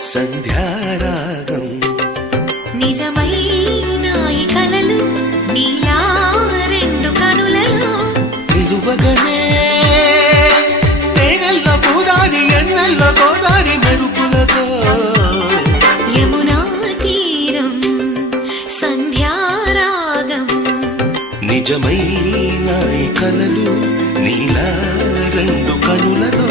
సంధ్యారాగం నిజమైన ఈ కలలు నీలా రెండు కనులలో నిలువగనే తేనెల్లో గోదారి ఎన్నెల్లో గోదారి మెరుపులతో యమునా తీరం సంధ్యారాగం నిజమైన ఈ కలలు నీలా రెండు కనులలో